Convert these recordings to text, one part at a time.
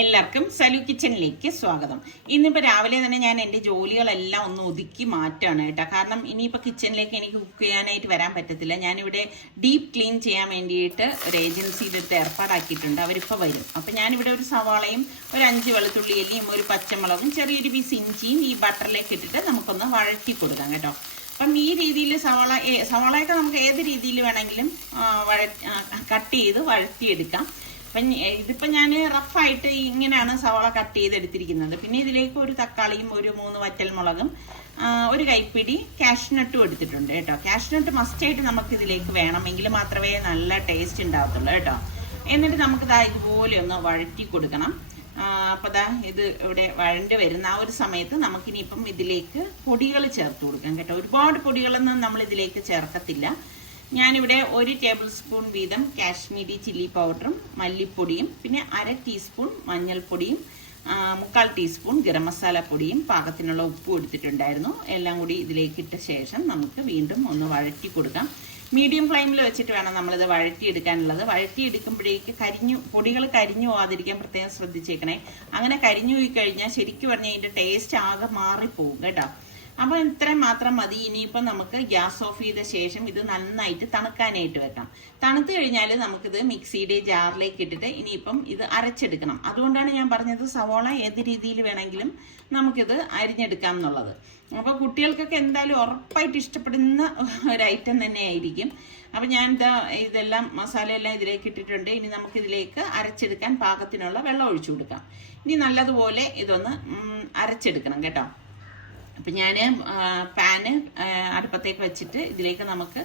എല്ലാവർക്കും സലു കിച്ചണിലേക്ക് സ്വാഗതം. ഇന്നിപ്പോൾ രാവിലെ തന്നെ ഞാൻ എൻ്റെ ജോലികളെല്ലാം ഒന്ന് ഒതുക്കി മാറ്റാണ് കേട്ടോ. കാരണം ഇനിയിപ്പോൾ കിച്ചണിലേക്ക് എനിക്ക് കുക്ക് ചെയ്യാനായിട്ട് വരാൻ പറ്റത്തില്ല. ഞാനിവിടെ ഡീപ്പ് ക്ലീൻ ചെയ്യാൻ വേണ്ടിയിട്ട് ഒരു ഏജൻസിയുടെ അടുത്ത് ഏർപ്പാടാക്കിയിട്ടുണ്ട്. അവരിപ്പോൾ വരും. അപ്പം ഞാനിവിടെ ഒരു സവാളയും ഒരു 5 വെളുത്തുള്ളി അല്ലിയും ഒരു പച്ചമുളകും ചെറിയൊരു പീസ് ഇഞ്ചിയും ഈ ബട്ടറിലേക്ക് ഇട്ടിട്ട് നമുക്കൊന്ന് വഴറ്റി കൊടുക്കാം കേട്ടോ. അപ്പം ഈ രീതിയിൽ സവാളയൊക്കെ നമുക്ക് ഏത് രീതിയിൽ വേണമെങ്കിലും കട്ട് ചെയ്ത് വഴറ്റിയെടുക്കാം. അപ്പം ഇതിപ്പോൾ ഞാൻ റഫായിട്ട് ഇങ്ങനെയാണ് സവാള കട്ട് ചെയ്തെടുത്തിരിക്കുന്നത്. പിന്നെ ഇതിലേക്ക് ഒരു തക്കാളിയും ഒരു 3 വറ്റൽമുളകും ഒരു കൈപ്പിടി കാഷ്നട്ടും എടുത്തിട്ടുണ്ട് കേട്ടോ. കാഷ്നട്ട് മസ്റ്റായിട്ട് നമുക്ക് ഇതിലേക്ക് വേണമെങ്കിൽ മാത്രമേ നല്ല ടേസ്റ്റ് ഉണ്ടാകത്തുള്ളൂ കേട്ടോ. എന്നിട്ട് നമുക്ക് ഇതുപോലെ ഒന്ന് വഴറ്റി കൊടുക്കണം. അപ്പോൾ ഇത് ഇവിടെ വഴണ്ട് വരുന്ന ആ ഒരു സമയത്ത് നമുക്കിനിയിപ്പം ഇതിലേക്ക് പൊടികൾ ചേർത്ത് കൊടുക്കാം കേട്ടോ. ഒരുപാട് പൊടികളൊന്നും നമ്മൾ ഇതിലേക്ക് ചേർക്കത്തില്ല. ഞാനിവിടെ 1 ടേബിൾ സ്പൂൺ വീതം കാശ്മീരി ചില്ലി പൗഡറും മല്ലിപ്പൊടിയും പിന്നെ 1/2 ടീസ്പൂൺ മഞ്ഞൾപ്പൊടിയും 3/4 ടീസ്പൂൺ ഗരം മസാല പൊടിയും പാകത്തിനുള്ള ഉപ്പും എടുത്തിട്ടുണ്ടായിരുന്നു. എല്ലാം കൂടി ഇതിലേക്ക് ഇട്ട ശേഷം നമുക്ക് വീണ്ടും ഒന്ന് വഴറ്റി കൊടുക്കാം. മീഡിയം ഫ്ലെയിമിൽ വെച്ചിട്ട് വേണം നമ്മളിത് വഴറ്റിയെടുക്കാനുള്ളത്. വഴറ്റിയെടുക്കുമ്പോഴേക്ക് പൊടികൾ കരിഞ്ഞു പോകാതിരിക്കാൻ പ്രത്യേകം ശ്രദ്ധിച്ചേക്കണേ. അങ്ങനെ കരിഞ്ഞു പോയി കഴിഞ്ഞാൽ ശരിക്കും പറഞ്ഞാൽ ഇതിൻ്റെ ടേസ്റ്റ് ആകെ മാറിപ്പോകും കേട്ടോ. അപ്പോൾ ഇത്രയും മാത്രം മതി. ഇനിയിപ്പോൾ നമുക്ക് ഗ്യാസ് ഓഫ് ചെയ്ത ശേഷം ഇത് നന്നായിട്ട് തണുക്കാനായിട്ട് വെക്കാം. തണുത്ത് കഴിഞ്ഞാൽ നമുക്കിത് മിക്സിയുടെ ജാറിലേക്ക് ഇട്ടിട്ട് ഇനിയിപ്പം ഇത് അരച്ചെടുക്കണം. അതുകൊണ്ടാണ് ഞാൻ പറഞ്ഞത് സവോള ഏത് രീതിയിൽ വേണമെങ്കിലും നമുക്കിത് അരിഞ്ഞെടുക്കാം എന്നുള്ളത്. അപ്പോൾ കുട്ടികൾക്കൊക്കെ എന്തായാലും ഉറപ്പായിട്ട് ഇഷ്ടപ്പെടുന്ന ഒരു ഐറ്റം തന്നെ ആയിരിക്കും. അപ്പം ഞാൻ ഇതെല്ലാം മസാലയെല്ലാം ഇതിലേക്ക് ഇട്ടിട്ടുണ്ട്. ഇനി നമുക്കിതിലേക്ക് അരച്ചെടുക്കാൻ പാകത്തിനുള്ള വെള്ളം ഒഴിച്ചു കൊടുക്കാം. ഇനി നല്ലതുപോലെ ഇതൊന്ന് അരച്ചെടുക്കണം കേട്ടോ. അപ്പം ഞാൻ പാന് അടുപ്പത്തേക്ക് വെച്ചിട്ട് ഇതിലേക്ക് നമുക്ക്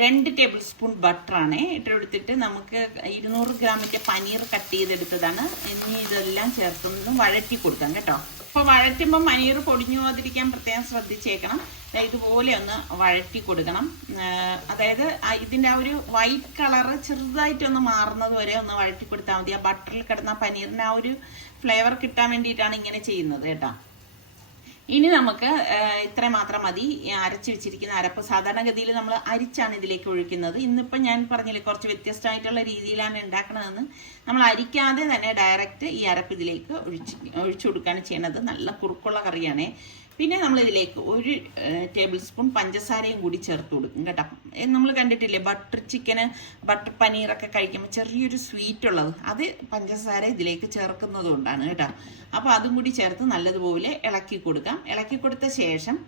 2 ടേബിൾ സ്പൂൺ ബട്ടറാണ് ഇട്ടെടുത്തിട്ട് നമുക്ക് 200 ഗ്രാമിൻ്റെ പനീർ കട്ട് ചെയ്തെടുത്തതാണ്. ഇനി ഇതെല്ലാം ചേർത്തൊന്ന് വഴറ്റി കൊടുക്കാം കേട്ടോ. അപ്പോൾ വഴറ്റുമ്പോൾ പനീർ പൊടിഞ്ഞു പോകാതിരിക്കാൻ പ്രത്യേകം ശ്രദ്ധിച്ചേക്കണം. ഇതുപോലെ ഒന്ന് വഴറ്റി കൊടുക്കണം. അതായത് ഇതിൻ്റെ ആ ഒരു വൈറ്റ് കളറ് ചെറുതായിട്ടൊന്ന് മാറുന്നത് വരെ ഒന്ന് വഴറ്റി കൊടുത്താൽ മതി. ആ ബട്ടറിൽ കിടന്ന പനീറിന് ആ ഒരു ഫ്ലേവർ കിട്ടാൻ വേണ്ടിയിട്ടാണ് ഇങ്ങനെ ചെയ്യുന്നത് കേട്ടോ. ഇനി നമുക്ക് ഇത്ര മാത്രം മതി. അരച്ച് വെച്ചിരിക്കുന്ന അരപ്പ് സാധാരണഗതിയിൽ നമ്മൾ അരിച്ചാണ് ഇതിലേക്ക് ഒഴിക്കുന്നത്. ഇന്നിപ്പം ഞാൻ പറഞ്ഞില്ലേ കുറച്ച് വ്യത്യസ്തമായിട്ടുള്ള രീതിയിലാണ് ഉണ്ടാക്കണതെന്ന്. നമ്മൾ അരിക്കാതെ തന്നെ ഡയറക്റ്റ് ഈ അരപ്പ് ഇതിലേക്ക് ഒഴിച്ചു കൊടുക്കുകയാണ് ചെയ്യണത്. നല്ല കുറുക്കുള്ള കറിയാണേ. പിന്നെ നമ്മൾ ഇതിലേക്ക് 1 ടേബിൾ സ്പൂൺ പഞ്ചസാരയും കൂടി ചേർത്ത് കൊടുക്കും കേട്ടോ. നമ്മൾ കണ്ടിട്ടില്ലേ ബട്ടർ ചിക്കന് ബട്ടർ പനീറൊക്കെ കഴിക്കുമ്പോൾ ചെറിയൊരു സ്വീറ്റ് ഉള്ളത്, അത് പഞ്ചസാര ഇതിലേക്ക് ചേർക്കുന്നത് കൊണ്ടാണ് കേട്ടോ. അപ്പോൾ അതും കൂടി ചേർത്ത് നല്ലതുപോലെ ഇളക്കി കൊടുക്കാം. ഇളക്കി കൊടുത്ത ശേഷം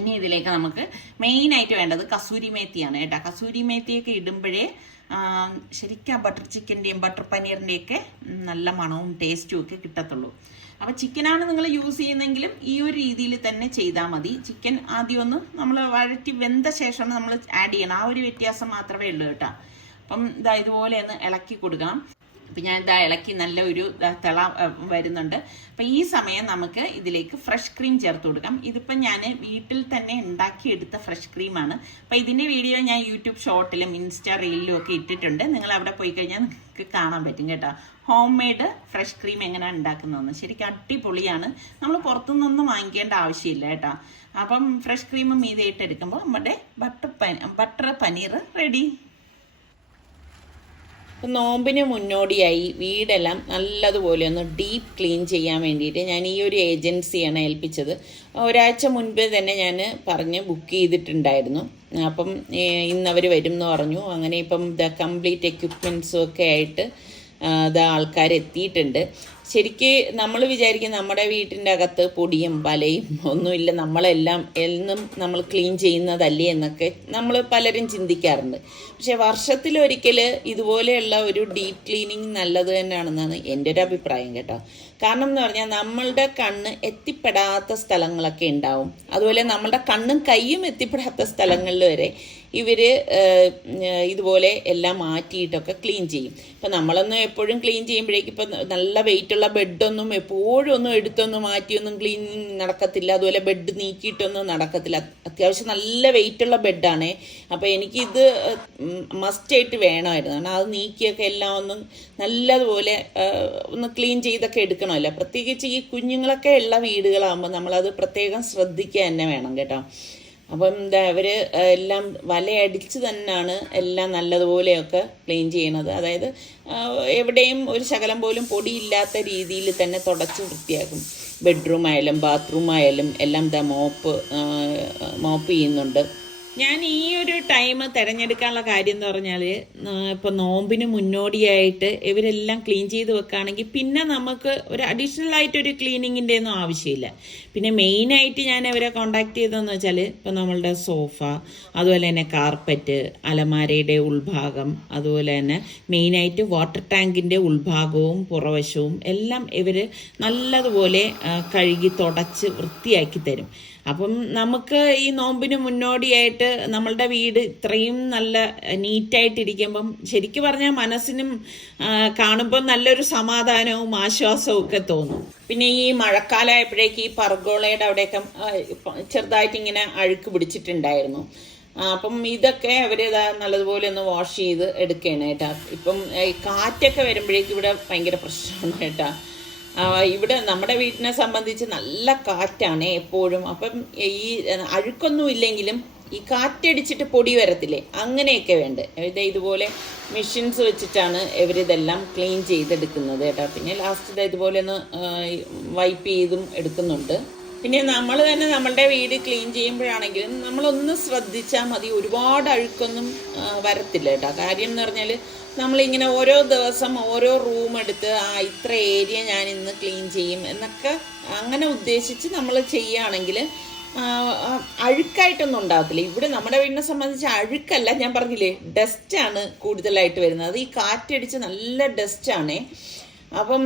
ഇനി ഇതിലേക്ക് നമുക്ക് മെയിനായിട്ട് വേണ്ടത് കസൂരി മേത്തിയാണ് കേട്ടോ. കസൂരി മേത്തിയൊക്കെ ഇടുമ്പോഴേ ശരിക്കും ബട്ടർ ചിക്കൻ്റെയും ബട്ടർ പനീറിൻ്റെയൊക്കെ നല്ല മണവും ടേസ്റ്റും ഒക്കെ കിട്ടത്തുള്ളൂ. അപ്പോൾ ചിക്കനാണ് നിങ്ങൾ യൂസ് ചെയ്യുന്നതെങ്കിലും ഈ ഒരു രീതിയിൽ തന്നെ ചെയ്താൽ മതി. ചിക്കൻ ആദ്യം ഒന്ന് നമ്മൾ വഴറ്റി വെന്ത ശേഷം നമ്മൾ ആഡ് ചെയ്യണം. ആ ഒരു വ്യത്യാസം മാത്രമേ ഉള്ളൂ കേട്ടോ. അപ്പം ഇതുപോലെ ഒന്ന് ഇളക്കി കൊടുക്കണം. അപ്പം ഞാൻ ഇളക്കി നല്ല ഒരു തിള വരുന്നുണ്ട്. അപ്പം ഈ സമയം നമുക്ക് ഇതിലേക്ക് ഫ്രഷ് ക്രീം ചേർത്ത് കൊടുക്കാം. ഇതിപ്പം ഞാൻ വീട്ടിൽ തന്നെ ഉണ്ടാക്കിയെടുത്ത ഫ്രഷ് ക്രീമാണ്. അപ്പം ഇതിൻ്റെ വീഡിയോ ഞാൻ യൂട്യൂബ് ഷോർട്ടിലും ഇൻസ്റ്റാ റീലിലും ഒക്കെ ഇട്ടിട്ടുണ്ട്. നിങ്ങൾ അവിടെ പോയി കഴിഞ്ഞാൽ നിങ്ങൾക്ക് കാണാൻ പറ്റും കേട്ടോ. ഹോം മെയ്ഡ് ഫ്രഷ് ക്രീം എങ്ങനെയാണ് ഉണ്ടാക്കുന്നതെന്ന്. ശരിക്കും അടിപൊളിയാണ്. നമ്മൾ പുറത്തുനിന്നൊന്നും വാങ്ങിക്കേണ്ട ആവശ്യമില്ല കേട്ടോ. അപ്പം ഫ്രഷ് ക്രീം മീതയിട്ട് എടുക്കുമ്പോൾ നമ്മുടെ ബട്ടർ പനീർ റെഡി. നോമ്പിന് മുന്നോടിയായി വീടെല്ലാം നല്ലതുപോലെ ഒന്ന് ഡീപ്പ് ക്ലീൻ ചെയ്യാൻ വേണ്ടിയിട്ട് ഞാൻ ഈ ഒരു ഏജൻസിയാണ് ഏൽപ്പിച്ചത്. ഒരാഴ്ച മുൻപേ തന്നെ ഞാൻ പറഞ്ഞ് ബുക്ക് ചെയ്തിട്ടുണ്ടായിരുന്നു. അപ്പം ഇന്നവർ വരും എന്ന് പറഞ്ഞു. അങ്ങനെ ഇപ്പം കംപ്ലീറ്റ് എക്യുപ്മെൻറ്റ്സും ഒക്കെ ആയിട്ട് ആൾക്കാർ എത്തിയിട്ടുണ്ട്. ശരിക്ക് നമ്മൾ വിചാരിക്കും നമ്മുടെ വീട്ടിൻ്റെ അകത്ത് പൊടിയും വലയും ഒന്നുമില്ല, നമ്മളെല്ലാം എന്നും നമ്മൾ ക്ലീൻ ചെയ്യുന്നതല്ലേ എന്നൊക്കെ നമ്മൾ പലരും ചിന്തിക്കാറുണ്ട്. പക്ഷേ വർഷത്തിലൊരിക്കൽ ഇതുപോലെയുള്ള ഒരു ഡീപ്പ് ക്ലീനിങ് നല്ലത് തന്നെയാണെന്നാണ് എൻ്റെ ഒരു അഭിപ്രായം കേട്ടോ. കാരണം എന്ന് പറഞ്ഞാൽ നമ്മളുടെ കണ്ണ് എത്തിപ്പെടാത്ത സ്ഥലങ്ങളൊക്കെ ഉണ്ടാവും. അതുപോലെ നമ്മളുടെ കണ്ണും കൈയും എത്തിപ്പെടാത്ത സ്ഥലങ്ങളിൽ വരെ ഇവർ ഇതുപോലെ എല്ലാം മാറ്റിയിട്ടൊക്കെ ക്ലീൻ ചെയ്യും. ഇപ്പം നമ്മളൊന്നും എപ്പോഴും ക്ലീൻ ചെയ്യുമ്പോഴേക്കും ഇപ്പം നല്ല വെയിറ്റുള്ള ബെഡൊന്നും എപ്പോഴും ഒന്നും എടുത്തൊന്നും മാറ്റിയൊന്നും ക്ലീനിങ് നടക്കത്തില്ല. അതുപോലെ ബെഡ് നീക്കിയിട്ടൊന്നും നടക്കത്തില്ല. അത്യാവശ്യം നല്ല വെയിറ്റുള്ള ബെഡാണ്. അപ്പോൾ എനിക്കിത് മസ്റ്റായിട്ട് വേണമായിരുന്നു. കാരണം അത് നീക്കിയൊക്കെ എല്ലാം ഒന്ന് നല്ലതുപോലെ ഒന്ന് ക്ലീൻ ചെയ്തൊക്കെ എടുക്കണമല്ലോ. പ്രത്യേകിച്ച് ഈ കുഞ്ഞുങ്ങളൊക്കെ ഉള്ള വീടുകളാകുമ്പോൾ നമ്മളത് പ്രത്യേകം ശ്രദ്ധിക്കുക തന്നെ വേണം കേട്ടോ. അപ്പം എന്താ അവർ എല്ലാം വലയടിച്ച് തന്നെയാണ് എല്ലാം നല്ലതുപോലെയൊക്കെ ക്ലീൻ ചെയ്യണത്. അതായത് എവിടെയും ഒരു ശകലം പോലും പൊടിയില്ലാത്ത രീതിയിൽ തന്നെ തുടച്ച് വൃത്തിയാക്കും. ബെഡ്റൂം ആയാലും ബാത്റൂം ആയാലും എല്ലാം ഇതാ മോപ്പ് ചെയ്യുന്നുണ്ട്. ഞാൻ ഈ ഒരു ടൈം തിരഞ്ഞെടുക്കാനുള്ള കാര്യം എന്ന് പറഞ്ഞാൽ ഇപ്പോൾ നോമ്പിന് മുന്നോടിയായിട്ട് ഇവരെല്ലാം ക്ലീൻ ചെയ്ത് വെക്കുകയാണെങ്കിൽ പിന്നെ നമുക്ക് ഒരു അഡീഷണൽ ആയിട്ടൊരു ക്ലീനിങ്ങിൻ്റെ ഒന്നും ആവശ്യമില്ല. പിന്നെ മെയിനായിട്ട് ഞാൻ അവരെ കോണ്ടാക്ട് ചെയ്തതെന്ന് വെച്ചാൽ ഇപ്പോൾ നമ്മളുടെ സോഫ, അതുപോലെ തന്നെ കാർപ്പറ്റ്, അലമാരയുടെ ഉൾഭാഗം, അതുപോലെ തന്നെ മെയിനായിട്ട് വാട്ടർ ടാങ്കിൻ്റെ ഉൾഭാഗവും പുറവശവും എല്ലാം ഇവർ നല്ലതുപോലെ കഴുകി തുടച്ച് വൃത്തിയാക്കി തരും. അപ്പം നമുക്ക് ഈ നോമ്പിന് മുന്നോടിയായിട്ട് നമ്മളുടെ വീട് ഇത്രയും നല്ല നീറ്റായിട്ടിരിക്കുമ്പം ശരിക്കും പറഞ്ഞാൽ മനസ്സിനും കാണുമ്പോൾ നല്ലൊരു സമാധാനവും ആശ്വാസവും ഒക്കെ തോന്നും. പിന്നെ ഈ മഴക്കാലമായപ്പോഴേക്ക് ഈ പർഗോളയുടെ അവിടെയൊക്കെ ചെറുതായിട്ട് ഇങ്ങനെ അഴുക്ക് പിടിച്ചിട്ടുണ്ടായിരുന്നു. അപ്പം ഇതൊക്കെ അവർ നല്ലതുപോലെ ഒന്ന് വാഷ് ചെയ്ത് എടുക്കുകയാണ് കേട്ടാ. ഇപ്പം കാറ്റൊക്കെ വരുമ്പോഴേക്കും ഇവിടെ ഭയങ്കര പ്രശ്നമാണ് കേട്ടാ. ഇവിടെ നമ്മുടെ വീട്ടിനെ സംബന്ധിച്ച് നല്ല കാറ്റാണ് എപ്പോഴും. അപ്പം ഈ അഴുക്കൊന്നും ഇല്ലെങ്കിലും ഈ കാറ്റടിച്ചിട്ട് പൊടി വരത്തില്ലേ, അങ്ങനെയൊക്കെ വേണ്ട. ഇതുപോലെ മെഷീൻസ് വെച്ചിട്ടാണ് ഇവരിതെല്ലാം ക്ലീൻ ചെയ്തെടുക്കുന്നത് കേട്ടോ. പിന്നെ ലാസ്റ്റ് ഇതുപോലെ ഒന്ന് വൈപ്പ് ചെയ്തും എടുക്കുന്നുണ്ട്. പിന്നെ നമ്മൾ തന്നെ നമ്മളുടെ വീട് ക്ലീൻ ചെയ്യുമ്പോഴാണെങ്കിലും നമ്മളൊന്ന് ശ്രദ്ധിച്ചാൽ മതി, ഒരുപാട് അഴുക്കൊന്നും വരത്തില്ല കേട്ടോ. കാര്യം എന്ന് പറഞ്ഞാൽ നമ്മളിങ്ങനെ ഓരോ ദിവസം ഓരോ റൂം എടുത്ത് ഇത്ര ഏരിയ ഞാൻ ഇന്ന് ക്ലീൻ ചെയ്യും എന്നൊക്കെ അങ്ങനെ ഉദ്ദേശിച്ച് നമ്മൾ ചെയ്യുകയാണെങ്കിൽ അഴുക്കായിട്ടൊന്നും ഉണ്ടാകത്തില്ല. ഇവിടെ നമ്മുടെ വീടിനെ സംബന്ധിച്ച് അഴുക്കല്ല, ഞാൻ പറഞ്ഞില്ലേ ഡസ്റ്റാണ് കൂടുതലായിട്ട് വരുന്നത്. അത് ഈ കാറ്റടിച്ച് നല്ല ഡസ്റ്റാണേ. അപ്പം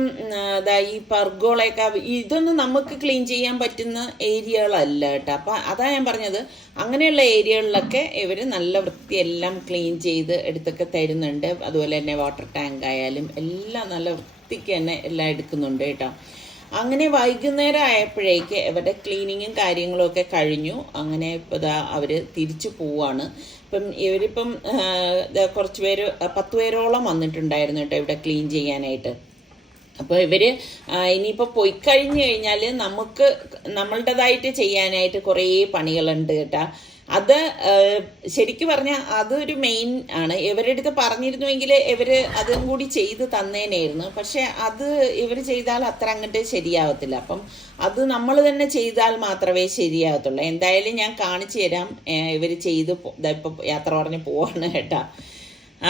ഈ പർഗോളയൊക്കെ ഇതൊന്നും നമുക്ക് ക്ലീൻ ചെയ്യാൻ പറ്റുന്ന ഏരിയകളല്ല കേട്ടോ. അപ്പം അതാ ഞാൻ പറഞ്ഞത്, അങ്ങനെയുള്ള ഏരിയകളിലൊക്കെ ഇവർ നല്ല വൃത്തിയെല്ലാം ക്ലീൻ ചെയ്ത് എടുത്തൊക്കെ തരുന്നുണ്ട്. അതുപോലെ തന്നെ വാട്ടർ ടാങ്ക് ആയാലും എല്ലാം നല്ല വൃത്തിക്ക് തന്നെ എല്ലാം എടുക്കുന്നുണ്ട് കേട്ടോ. അങ്ങനെ വൈകുന്നേരം ആയപ്പോഴേക്ക് ഇവരുടെ ക്ലീനിങ്ങും കാര്യങ്ങളും ഒക്കെ കഴിഞ്ഞു. അങ്ങനെ ഇപ്പോൾ അവർ തിരിച്ചു പോവാണ്. ഇപ്പം ഇവരിപ്പം കുറച്ച് പേര് 10 പേരോളം വന്നിട്ടുണ്ടായിരുന്നു കേട്ടോ ഇവിടെ ക്ലീൻ ചെയ്യാനായിട്ട്. അപ്പോൾ ഇവർ ഇനിയിപ്പോൾ പോയി കഴിഞ്ഞ് കഴിഞ്ഞാൽ നമുക്ക് നമ്മളുടേതായിട്ട് ചെയ്യാനായിട്ട് കുറേ പണികളുണ്ട് കേട്ടോ. അത് ശരിക്കും പറഞ്ഞാൽ അതൊരു മെയിൻ ആണ്. ഇവരുടെ അടുത്ത് പറഞ്ഞിരുന്നുവെങ്കിൽ ഇവർ അതും കൂടി ചെയ്ത് തന്നേനായിരുന്നു. പക്ഷെ അത് ഇവർ ചെയ്താൽ അത്ര അങ്ങോട്ട് ശരിയാവത്തില്ല. അപ്പം അത് നമ്മൾ തന്നെ ചെയ്താൽ മാത്രമേ ശരിയാകത്തുള്ളൂ. എന്തായാലും ഞാൻ കാണിച്ചു തരാം. ഇവർ ചെയ്ത് ഇപ്പം യാത്ര പറഞ്ഞ് പോവാണ് കേട്ടോ.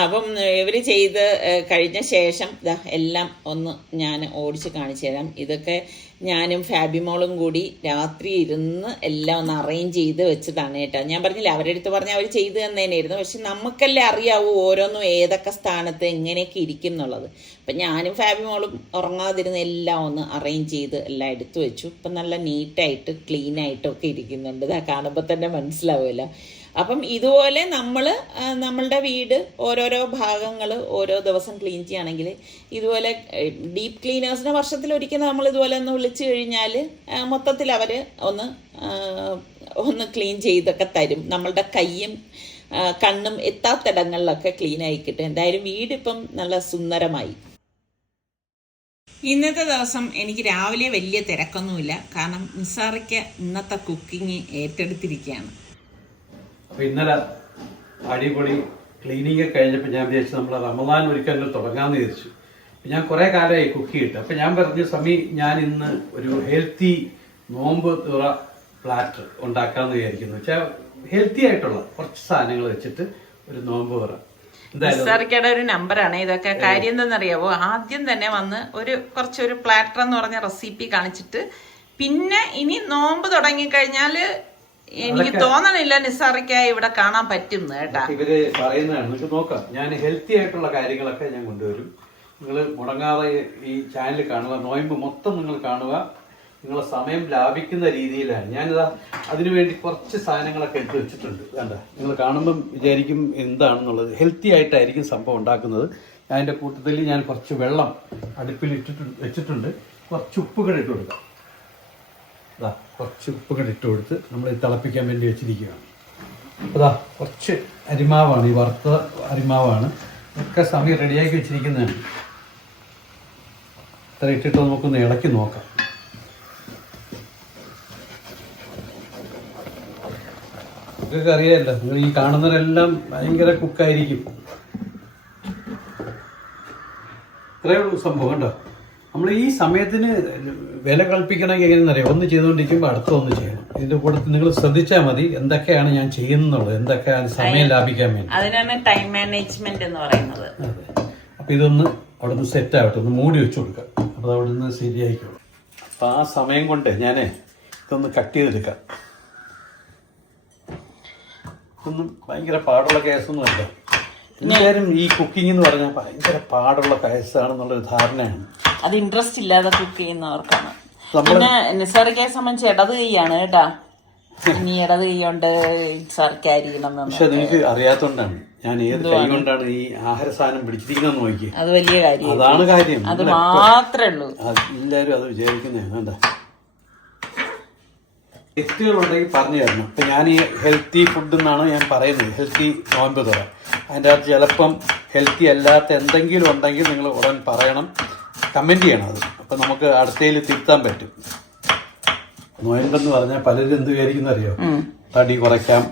അപ്പം ഇവർ ചെയ്ത് കഴിഞ്ഞ ശേഷം എല്ലാം ഒന്ന് ഞാൻ ഓടിച്ച് കാണിച്ചു തരാം. ഇതൊക്കെ ഞാനും ഫാബിമോളും കൂടി രാത്രി ഇരുന്ന് എല്ലാം ഒന്ന് അറേഞ്ച് ചെയ്ത് വെച്ചതാണ് കേട്ടോ. ഞാൻ പറഞ്ഞില്ല, അവരുടെ അടുത്ത് പറഞ്ഞാൽ അവർ ചെയ്ത് തന്നേനായിരുന്നു. പക്ഷെ നമുക്കല്ലേ അറിയാവൂ ഓരോന്നും ഏതൊക്കെ സ്ഥാനത്ത് എങ്ങനെയൊക്കെ ഇരിക്കും എന്നുള്ളത്. അപ്പം ഞാനും ഫാബിമോളും ഉറങ്ങാതിരുന്ന് എല്ലാം ഒന്ന് അറേഞ്ച് ചെയ്ത് എല്ലാം എടുത്തു വെച്ചു. ഇപ്പം നല്ല നീറ്റായിട്ട് ക്ലീനായിട്ടൊക്കെ ഇരിക്കുന്നുണ്ട്. കാണുമ്പോൾ തന്നെ മനസ്സിലാവുമല്ലോ. അപ്പം ഇതുപോലെ നമ്മളുടെ വീട് ഓരോരോ ഭാഗങ്ങൾ ഓരോ ദിവസം ക്ലീൻ ചെയ്യുകയാണെങ്കിൽ ഇതുപോലെ ഡീപ്പ് ക്ലീനേഴ്സിനെ വർഷത്തിലൊരിക്കൽ നമ്മൾ ഇതുപോലെ ഒന്ന് വിളിച്ചു കഴിഞ്ഞാൽ മൊത്തത്തിൽ അവർ ഒന്ന് ക്ലീൻ ചെയ്തൊക്കെ തരും. നമ്മളുടെ കയ്യും കണ്ണും എത്താത്തിടങ്ങളിലൊക്കെ ക്ലീൻ ആയി കിട്ടും. എന്തായാലും വീടിപ്പം നല്ല സുന്ദരമായി. ഇന്നത്തെ ദിവസം എനിക്ക് രാവിലെ വലിയ തിരക്കൊന്നുമില്ല. കാരണം നിസാറയ്ക്ക് ഇന്നത്തെ കുക്കിംഗ് ഏറ്റെടുത്തിരിക്കുകയാണ്. അപ്പോൾ ഇന്നലെ അടിപൊളി ക്ലീനിങ് ഒക്കെ കഴിഞ്ഞപ്പോൾ ഞാൻ വിചാരിച്ചു നമ്മൾ റമദാൻ ഒരിക്കൽ തുടങ്ങാമെന്ന് വിചാരിച്ചു. ഞാൻ കുറേ കാലമായി കുക്ക് ചെയ്തിട്ട്. അപ്പം ഞാൻ പറഞ്ഞു സമി, ഞാൻ ഇന്ന് ഒരു ഹെൽത്തി നോമ്പ് തുറ പ്ലാറ്റർ ഉണ്ടാക്കാമെന്ന് വിചാരിക്കുന്നു. വെച്ചാൽ ഹെൽത്തി ആയിട്ടുള്ള കുറച്ച് സാധനങ്ങൾ വെച്ചിട്ട് ഒരു നോമ്പ് തുറ. നിസാറിക്കയുടെ ഒരു നമ്പറാണ് ഇതൊക്കെ. കാര്യം എന്താണെന്നറിയാവോ, ആദ്യം തന്നെ വന്ന് കുറച്ചൊരു പ്ലാറ്റർ എന്ന് പറഞ്ഞ റെസിപ്പി കാണിച്ചിട്ട് പിന്നെ ഇനി നോമ്പ് തുടങ്ങിക്കഴിഞ്ഞാൽ എനിക്ക് തോന്നണില്ല നിസാറിക്കായി ഇവിടെ കാണാൻ പറ്റും കേട്ടാ. ഇവര് പറയുന്നതാണ്, നിങ്ങൾക്ക് നോക്കാം. ഞാൻ ഹെൽത്തി ആയിട്ടുള്ള കാര്യങ്ങളൊക്കെ ഞാൻ കൊണ്ടുവരും. നിങ്ങൾ മുടങ്ങാതെ ഈ ചാനൽ കാണുക, നോയമ്പ് മൊത്തം നിങ്ങൾ കാണുക. നിങ്ങളെ സമയം ലാഭിക്കുന്ന രീതിയിലാണ് ഞാനിതാ അതിനുവേണ്ടി കുറച്ച് സാധനങ്ങളൊക്കെ എടുത്ത് വെച്ചിട്ടുണ്ട്. വേണ്ട, നിങ്ങൾ കാണുമ്പം വിചാരിക്കും എന്താണെന്നുള്ളത്. ഹെൽത്തി ആയിട്ടായിരിക്കും സംഭവം ഉണ്ടാക്കുന്നത്. അതിൻ്റെ കൂട്ടത്തിൽ ഞാൻ കുറച്ച് വെള്ളം അടുപ്പിൽ വെച്ചിട്ടുണ്ട്. കുറച്ച് ഉപ്പുകൾ ഇട്ട് കൊടുക്കാം. അതാ കുറച്ച് ഉപ്പുകൾ ഇട്ട് കൊടുത്ത് നമ്മൾ തിളപ്പിക്കാൻ വേണ്ടി വെച്ചിരിക്കുകയാണ്. അതാ കുറച്ച് അരിമാവാണ്, ഈ വറുത്ത അരിമാവാണ്. ഒക്കെ സമയം റെഡിയാക്കി വെച്ചിരിക്കുന്നതാണ്. ഇത്ര ഇട്ടിട്ട് നമുക്കൊന്ന് ഇളക്കി നോക്കാം. നിങ്ങൾക്കൊക്കെ അറിയാമല്ലോ, നിങ്ങൾ ഈ കാണുന്നവരെല്ലാം ഭയങ്കര കുക്കായിരിക്കും. ഇത്രയേ ഉള്ളൂ സംഭവം കേട്ടോ. നമ്മൾ ഈ സമയത്തിന് വില കൽപ്പിക്കണമെങ്കിൽ എങ്ങനെയെന്നറിയാം, ഒന്ന് ചെയ്തുകൊണ്ടിരിക്കുമ്പോൾ അടുത്ത ഒന്ന് ചെയ്യണം. ഇതിന്റെ കൂടെ നിങ്ങൾ ശ്രദ്ധിച്ചാൽ മതി എന്തൊക്കെയാണ് ഞാൻ ചെയ്യുന്നുള്ളത്, എന്തൊക്കെയാണ് സമയം ലാഭിക്കാൻ വേണ്ടി. അതിനാണ് ടൈം മാനേജ്മെന്റ് എന്ന് പറയുന്നത്. അതെ. അപ്പൊ ഇതൊന്ന് അവിടെ നിന്ന് സെറ്റ് ആവട്ടെ, ഒന്ന് മൂടി വെച്ച് കൊടുക്കാം. അപ്പോൾ അവിടെ നിന്ന് ശരിയായിക്കോളും. അപ്പം ആ സമയം കൊണ്ട് ഞാൻ ഇതൊന്ന് കട്ട് ചെയ്തെടുക്കാം. ഇതൊന്നും ഭയങ്കര പാടുള്ള കേസൊന്നുമല്ല. എല്ലാവരും ഈ കുക്കിംഗ് എന്ന് പറഞ്ഞാൽ ഭയങ്കര പാടുള്ള കേസാണെന്നുള്ളൊരു ധാരണയാണ്. അത് ഇൻട്രസ്റ്റ് ഇല്ലാതെ കുക്ക് ചെയ്യുന്നവർക്കാണ്. പിന്നെ നിസാറിനെ സംബന്ധിച്ച് ഇടത് കൈയാണ് കേട്ടാ. ഇനി ഇടത് കൈ കൊണ്ട് നിസാർക്ക് അരിയണം. പക്ഷെ അതെനിക്ക് അറിയാത്തോണ്ടാണ് ഞാൻ ഏത് കൈ കൊണ്ടാണ് ഈ ആഹാര സാധനം പിടിച്ചിരിക്കുന്നത് നോക്കി. അത് വലിയ കാര്യം, അതാണ് കാര്യം. അത് മാത്രമേ ഉള്ളൂ. എല്ലാവരും അത് വിചാരിക്കുന്നതാണ്. എന്താ ടെസ്റ്റുകളുണ്ടെങ്കിൽ പറഞ്ഞു തരണം. ഇപ്പം ഞാൻ ഈ ഹെൽത്തി ഫുഡ് എന്നാണ് ഞാൻ പറയുന്നത്, ഹെൽത്തി നോമ്പ് തുറ. അതിൻ്റെ അകത്ത് ചിലപ്പം ഹെൽത്തി അല്ലാത്ത എന്തെങ്കിലും ഉണ്ടെങ്കിൽ നിങ്ങൾ ഉടൻ പറയണം, കമൻറ്റ് ചെയ്യണം. അത് അപ്പം നമുക്ക് അടുത്തതിൽ തിരുത്താൻ പറ്റും. നോയമ്പെന്ന് പറഞ്ഞാൽ പലരും എന്ത് വിചാരിക്കുന്ന അറിയോ, തടി കുറയ്ക്കാം,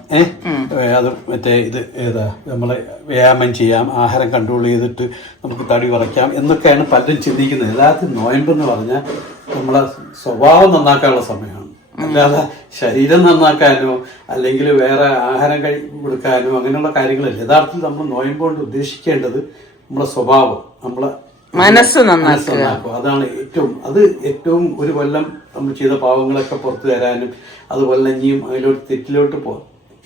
അത് മറ്റേ ഇത് ഏതാ നമ്മളെ വ്യായാമം ചെയ്യാം, ആഹാരം കൺട്രോൾ ചെയ്തിട്ട് നമുക്ക് തടി കുറയ്ക്കാം എന്നൊക്കെയാണ് പലരും ചിന്തിക്കുന്നത്. എല്ലാത്തിനും നോയമ്പെന്ന് പറഞ്ഞാൽ നമ്മളെ സ്വഭാവം നന്നാക്കാനുള്ള സമയമാണ്, അല്ലാതെ ശരീരം നന്നാക്കാനോ അല്ലെങ്കിൽ വേറെ ആഹാരം കൊടുക്കാനോ അങ്ങനെയുള്ള കാര്യങ്ങളല്ല. യഥാർത്ഥത്തിൽ നമ്മൾ നോയമ്പ് കൊണ്ട് ഉദ്ദേശിക്കേണ്ടത് നമ്മളെ സ്വഭാവം, നമ്മളെ മനസ്സ് നന്നാക്കുക. അതാണ് ഏറ്റവും ഒരു കൊല്ലം നമ്മൾ ചെയ്ത പാവങ്ങളൊക്കെ പുറത്തു തരാനും അതുപോലെ ഇനിയും അതിലോട്ട് തെറ്റിലോട്ട്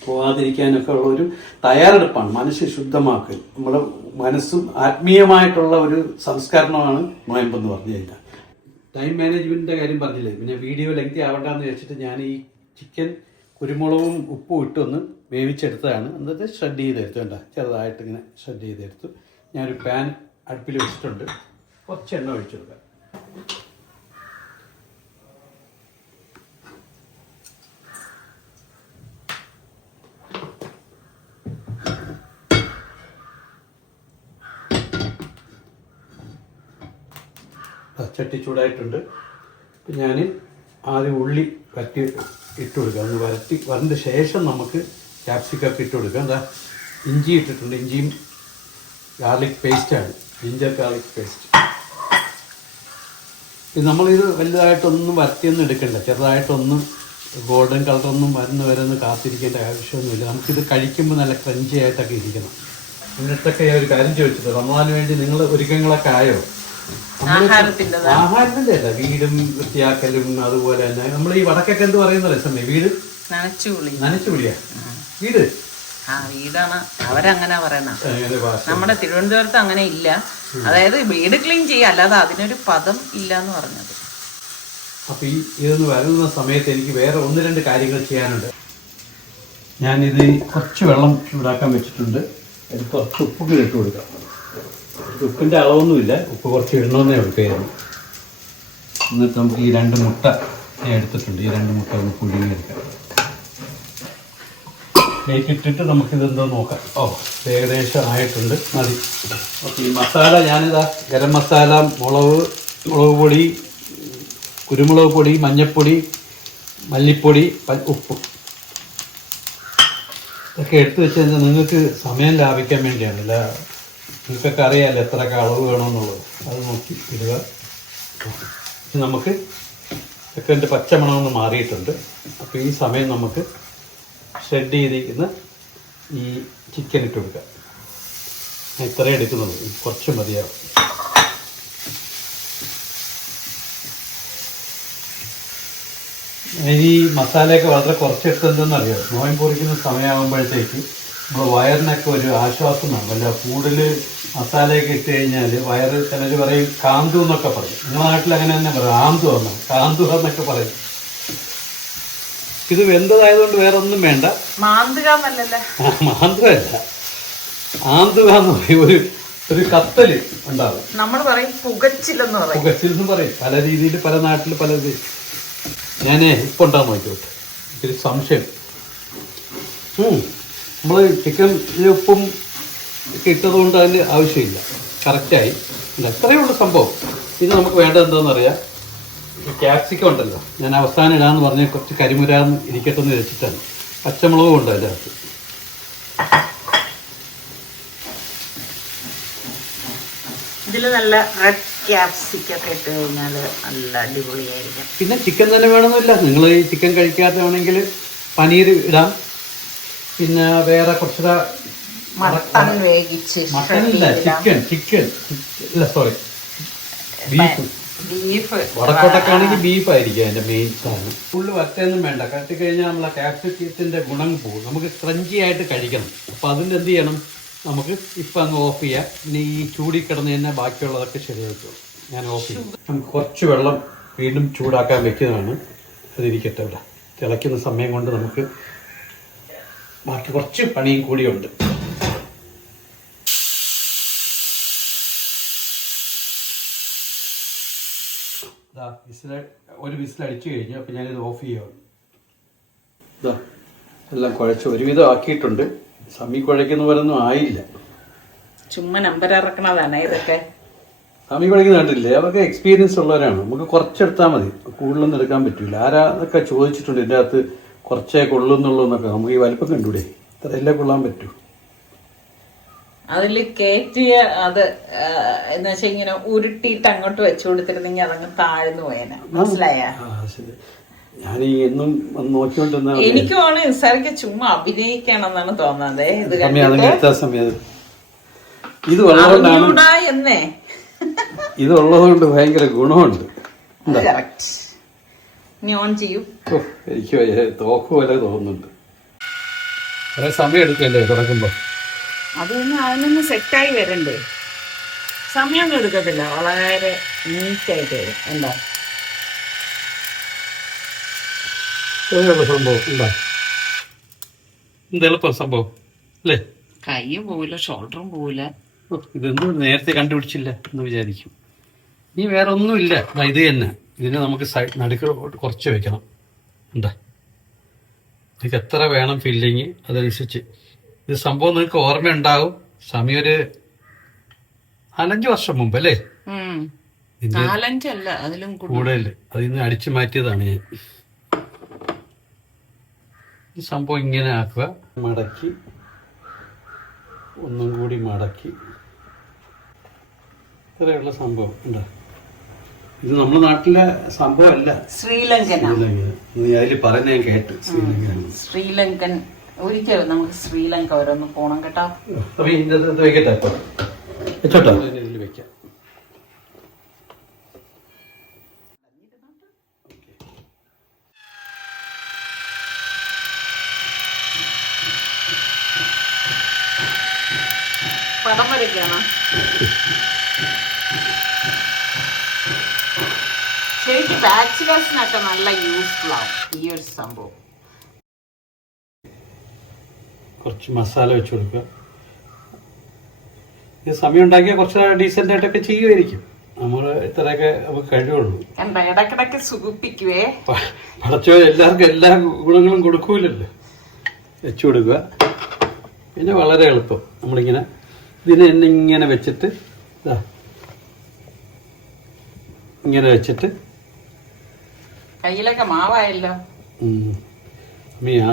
പോകാതിരിക്കാനൊക്കെ ഉള്ള ഒരു തയ്യാറെടുപ്പാണ്. മനസ്സ് ശുദ്ധമാക്കൽ, നമ്മുടെ മനസ്സും ആത്മീയമായിട്ടുള്ള ഒരു സംസ്കരണമാണ് നോയമ്പെന്ന് പറഞ്ഞു കഴിഞ്ഞാൽ. ടൈം മാനേജ്മെന്റിന്റെ കാര്യം പറഞ്ഞില്ലേ, പിന്നെ വീഡിയോ ലെങ്തി ആവണ്ടെന്ന് വെച്ചിട്ട് ഞാൻ ഈ ചിക്കൻ കുരുമുളകും ഉപ്പും ഇട്ടൊന്ന് വേവിച്ചെടുത്തതാണ്. എന്നിട്ട് ഷ്രെഡ് ചെയ്തെടുത്തു, വേണ്ട ചെറുതായിട്ട് ഇങ്ങനെ ഷ്രെഡ് ചെയ്തെടുത്തു. ഞാനൊരു പാൻ അടുപ്പിൽ വെച്ചിട്ടുണ്ട്, കുറച്ച് എണ്ണ ഒഴിച്ചു കൊടുക്കാം. ചട്ടി ചൂടായിട്ടുണ്ട്. അപ്പം ഞാൻ ആദ്യം ഉള്ളി വരട്ടി ഇട്ട് കൊടുക്കുക. ഒന്ന് വരണ്ട ശേഷം നമുക്ക് ക്യാപ്സിക്കൊക്കെ ഇട്ട് കൊടുക്കാം. എന്താ ഇഞ്ചി ഇട്ടിട്ടുണ്ട്, ഇഞ്ചിയും ഗാർലിക് പേസ്റ്റാണ്, ജിഞ്ചർ ഗാർലിക് പേസ്റ്റ്. ഇത് നമ്മളിത് വലുതായിട്ടൊന്നും വരട്ടിയൊന്നും എടുക്കണ്ട, ചെറുതായിട്ടൊന്ന് ഗോൾഡൻ കളറൊന്നും വരെ ഒന്ന് കാത്തിരിക്കേണ്ട ആവശ്യമൊന്നുമില്ല. നമുക്കിത് കഴിക്കുമ്പോൾ നല്ല ക്രഞ്ചി ആയിട്ടൊക്കെ ഇരിക്കണം. എന്നിട്ടൊക്കെ ഒരു കാര്യം ചോദിച്ചത്, റമദാന് വേണ്ടി നിങ്ങൾ ഒരുക്കങ്ങളൊക്കെ ആയോ? ആഹാരത്തിന്റെ അല്ല, വീടും വൃത്തിയാക്കലും അതുപോലെ തന്നെ നമ്മൾ ഈ വടക്കൊക്കെ എന്ത് പറയുന്ന രസമേ, വീട് നനച്ചുകുളിയാ വീട്. വീടാണ് അവരങ്ങനെ പറയണ. നമ്മുടെ തിരുവനന്തപുരത്ത് അങ്ങനെ ഇല്ല. അതായത് വീട് ക്ലീൻ ചെയ്യുക, അല്ലാതെ അതിനൊരു പദം ഇല്ല എന്ന് പറഞ്ഞത്. അപ്പൊ ഇതൊന്ന് വരുന്ന സമയത്ത് എനിക്ക് വേറെ ഒന്ന് രണ്ട് കാര്യങ്ങൾ ചെയ്യാനുണ്ട്. ഞാനിത് കുറച്ച് വെള്ളം ചൂടാക്കാൻ വെച്ചിട്ടുണ്ട്. അതിൽ കുറച്ച് ഉപ്പ് ഇട്ട് കൊടുക്കാം. ഉപ്പിൻ്റെ അളവൊന്നുമില്ല, ഉപ്പ് കുറച്ച് ഇടണമെന്നേ ഉൾക്കായിരുന്നു. എന്നിട്ട് നമുക്ക് ഈ 2 മുട്ട ഞാൻ എടുത്തിട്ടുണ്ട്, ഈ 2 മുട്ട ഒന്ന് പുഴുങ്ങിയെടുക്കാം. ഇട്ടിട്ട് നമുക്കിതെന്തോ നോക്കാം. ഏകദേശം ആയിട്ടുണ്ട്, മതി. അപ്പോൾ ഈ മസാല ഞാനിതാ ഗരം മസാല, മുളക് പൊടി, കുരുമുളക് പൊടി, മഞ്ഞൾപ്പൊടി, മല്ലിപ്പൊടി, ഉപ്പ് ഇതൊക്കെ എടുത്തു വെച്ച് കഴിഞ്ഞാൽ നിങ്ങൾക്ക് സമയം ലാഭിക്കാൻ വേണ്ടിയാണ്. നിങ്ങൾക്കൊക്കെ അറിയാമല്ലോ എത്രയൊക്കെ അളവ് വേണമെന്നുള്ളത്, അത് നോക്കി ഇടുക. നമുക്ക് ഒക്കെ എൻ്റെ പച്ചമണമെന്ന് മാറിയിട്ടുണ്ട്. അപ്പോൾ ഈ സമയം നമുക്ക് ഷ്രെഡ് ചെയ്തിരിക്കുന്ന ഈ ചിക്കൻ ഇട്ട് കൊടുക്കുക. ഞാൻ ഇത്രയും എടുക്കുന്നുള്ളൂ, കുറച്ച് മതിയാവും. ഈ മസാലയൊക്കെ വളരെ കുറച്ചെടുത്തെന്തെന്നറിയാം, നോയമ്പ് പൊറിക്കുന്ന സമയമാകുമ്പോഴത്തേക്ക് നമ്മൾ വയറിനൊക്കെ ഒരു ആശ്വാസം വേണം. അല്ല കൂടുതൽ മസാലയൊക്കെ ഇട്ട് കഴിഞ്ഞാൽ വയറ് ചിലർ പറയും കാന്തു എന്നൊക്കെ പറയും. നിങ്ങളുടെ നാട്ടിൽ അങ്ങനെ തന്നെ പറയും, ആന്തു വന്നു കാന്തു എന്നൊക്കെ പറയും. ഇത് വെന്തതായതുകൊണ്ട് വേറെ ഒന്നും വേണ്ട. മാന്തുകയല്ല, ആന്തുക എന്ന് പറയും. ഒരു കത്തല് ഉണ്ടാവും, നമ്മൾ പറയും പുകച്ചിലെന്ന് പറയും. പല രീതിയിൽ പല നാട്ടിൽ പല ഇത്. ഞാൻ ഉപ്പുണ്ടാകും നോക്കിയോട്ടെ, ഒരു സംശയം. നമ്മൾ ചിക്കനിൽ ഉപ്പും ഒക്കെ ഇട്ടതുകൊണ്ട് അതിന് ആവശ്യമില്ല, കറക്റ്റായി. അത്രയേ ഉള്ളൂ സംഭവം. ഇത് നമുക്ക് വേണ്ടത് എന്താണെന്നറിയാം, ക്യാപ്സിക്കം ഉണ്ടല്ലോ, ഞാൻ അവസാനം ഇടാന്ന് പറഞ്ഞാൽ കുറച്ച് കരിമുരാന്ന് ഇരിക്കട്ടെ എന്ന് വെച്ചിട്ടാണ്. പച്ചമുളകും ഉണ്ട് അതിനകത്ത്. ഇതിൽ നല്ല റെഡ് ക്യാപ്സിക്കൊക്കെ ഇട്ട് കഴിഞ്ഞാൽ നല്ല അടിപൊളിയായിരിക്കും. പിന്നെ ചിക്കൻ തന്നെ വേണമെന്നില്ല, നിങ്ങൾ ഈ ചിക്കൻ കഴിക്കാത്തതാണെങ്കിൽ പനീർ ഇടാം. പിന്നെ വേറെ കുറച്ചുകൂടെ മട്ടൺ വേവിച്ച്, മട്ടനില്ല, ചിക്കൻ ഇല്ല, സോറി, ബീഫ്. വടക്കോട്ടൊക്കെയാണെങ്കിൽ ബീഫായിരിക്കും അതിന്റെ മെയിൻ സാധനം. ഫുള്ള് വറ്റയൊന്നും വേണ്ട, കട്ടിക്കഴിഞ്ഞാൽ നമ്മളെ ക്യാപ്സിക്കത്തിന്റെ ഗുണം പോകും. നമുക്ക് ക്രഞ്ചി ആയിട്ട് കഴിക്കണം. അപ്പൊ അതിന് എന്ത് ചെയ്യണം, നമുക്ക് ഇപ്പം അങ്ങ് ഓഫ് ചെയ്യാം. പിന്നെ ഈ ചൂടി കിടന്ന് തന്നെ ബാക്കിയുള്ളതൊക്കെ ശരിയായിക്കോളും. ഞാൻ ഓഫ് ചെയ്യും. നമുക്ക് കുറച്ച് വെള്ളം വീണ്ടും ചൂടാക്കാൻ വെക്കുന്നതാണ്. അതിരിക്കട്ടെ, ഇവിടെ തിളയ്ക്കുന്ന സമയം കൊണ്ട് നമുക്ക് ബാക്കി കുറച്ച് പണിയും കൂടിയുണ്ട്. ഒരു വിസിൽ അടിച്ചു കഴിഞ്ഞു. അപ്പം ഞാനിത് ഓഫ് ചെയ്യുകയാണ്. ഇതാ എല്ലാം കുഴച്ച് ഒരുവിധം ആക്കിയിട്ടുണ്ട്. സമി കുഴയ്ക്കുന്ന പോലെ ഒന്നും ആയില്ല. ചുമ്മാ നമ്പർ ഇറക്കണതാണ് ഇതൊക്കെ. സമി കുഴയ്ക്കുന്ന കണ്ടില്ലേ, അവർക്ക് എക്സ്പീരിയൻസ് ഉള്ളവരാണ്. നമുക്ക് കുറച്ചെടുത്താൽ മതി, കൂടുതലൊന്നും എടുക്കാൻ പറ്റില്ല. ആരാന്നൊക്കെ ചോദിച്ചിട്ടുണ്ട് ഇതിൻ്റെ അകത്ത് കുറച്ചേ കൊള്ളുന്നുള്ളൂ എന്നൊക്കെ. നമുക്ക് ഈ വലിപ്പം കണ്ടൂടെ, ഇത്രയല്ലേ കൊള്ളാൻ പറ്റൂ. അതിൽ കയറ്റിയ അത് എന്ന് വെച്ചാൽ ഇങ്ങനെ ഉരുട്ടിയിട്ട് അങ്ങോട്ട് വെച്ചു കൊടുത്തിരുന്നെങ്കിൽ അതങ്ങ് താഴ്ന്നു പോയേനെ. മനസ്സിലായ? ഞാൻ എന്നും നോക്കിക്കൊണ്ടിരുന്ന എനിക്ക് തോന്നുന്നു നിസ്സാരിക്ക് ചുമ്മാ അഭിനയിക്കണം എന്നാണ് തോന്നുന്നത്. ഇത് ഉള്ളതുകൊണ്ടാണ് എന്നേ, ഇത് ഉള്ളതുകൊണ്ട് ഭയങ്കര ഗുണമുണ്ട്. ഇനി ഓൺ ചെയ്യൂ. എനിക്ക് തോക്ക് പോലെ തോന്നുന്നുണ്ട്. കുറെ സമയം എടുക്കല്ലേ തുറക്കുമ്പോ? അത് പിന്നെ അതിനൊന്ന് സെറ്റായി വരണ്ടേ, സമയമൊന്നും എടുക്കത്തില്ല. വളരെ നീറ്റായിട്ട് വരും. എന്താ സംഭവം എന്താ, എളുപ്പം സംഭവം അല്ലേ? കൈയും പോവില്ല, ഷോൾഡറും പോവില്ല. ഇതൊന്നും നേരത്തെ കണ്ടുപിടിച്ചില്ല എന്ന് വിചാരിക്കും. ഇനി വേറെ ഒന്നുമില്ല, ഇത് തന്നെ. ഇതിനെ നമുക്ക് നടുക്ക് കുറച്ച് വെക്കണം. എന്താ നിങ്ങൾക്ക് എത്ര വേണം ഫില്ലിങ് അതനുസരിച്ച്. ഇത് സംഭവം നിങ്ങൾക്ക് ഓർമ്മയുണ്ടാവും. സമയം ഒരു 4-5 വർഷം മുമ്പ് അല്ലേ? 4-5 അല്ല, അതിലും കൂടുതൽ. അതിൽ നിന്ന് അടിച്ചു മാറ്റിയതാണ് ഞാൻ. ഈ സംഭവം ഇങ്ങനെ ആക്കുക, മടക്കി ഒന്നും കൂടി മടക്കി. ഇത്രയുള്ള സംഭവം ഉണ്ടോ? ഇത് നമ്മുടെ നാട്ടിലെ സംഭവമല്ല, ശ്രീലങ്കൻ. അതിൽ പറഞ്ഞ ഞാൻ കേട്ട് ശ്രീലങ്കൻ. ഒരിക്കലും നമുക്ക് ശ്രീലങ്ക ഓരോന്ന് പോണം കേട്ടോ. അപ്പൊ ഇതിന്റെ വെക്കട്ടെ, വെച്ചോട്ടോ, ഇതിൽ വെക്കാം. പടം വരയ്ക്കാണ് ശരിക്കും. ബാച്ചിലേഴ്സിനൊക്കെ നല്ല യൂസ്ഫുൾ ആവും ഈ ഒരു സംഭവം. കുറച്ച് മസാല വെച്ച് കൊടുക്കുക. ഇത് സമയം ഉണ്ടാക്കിയാൽ കുറച്ച് ഡീസൻ്റ് ആയിട്ടൊക്കെ ചെയ്യുമായിരിക്കും. നമ്മൾ ഇത്രയൊക്കെ നമുക്ക് കഴിവുള്ളൂ. ഇടക്കിടക്ക് സുഖിപ്പിക്കുവേ. പടച്ചോ, എല്ലാവർക്കും എല്ലാ ഗുണങ്ങളും കൊടുക്കൂലല്ലോ. വെച്ചു കൊടുക്കുക. പിന്നെ വളരെ എളുപ്പം നമ്മളിങ്ങനെ ഇതിനെ തന്നെ ഇങ്ങനെ വെച്ചിട്ട് ഇങ്ങനെ വെച്ചിട്ട് കയ്യിലൊക്കെ മാവായല്ലോ.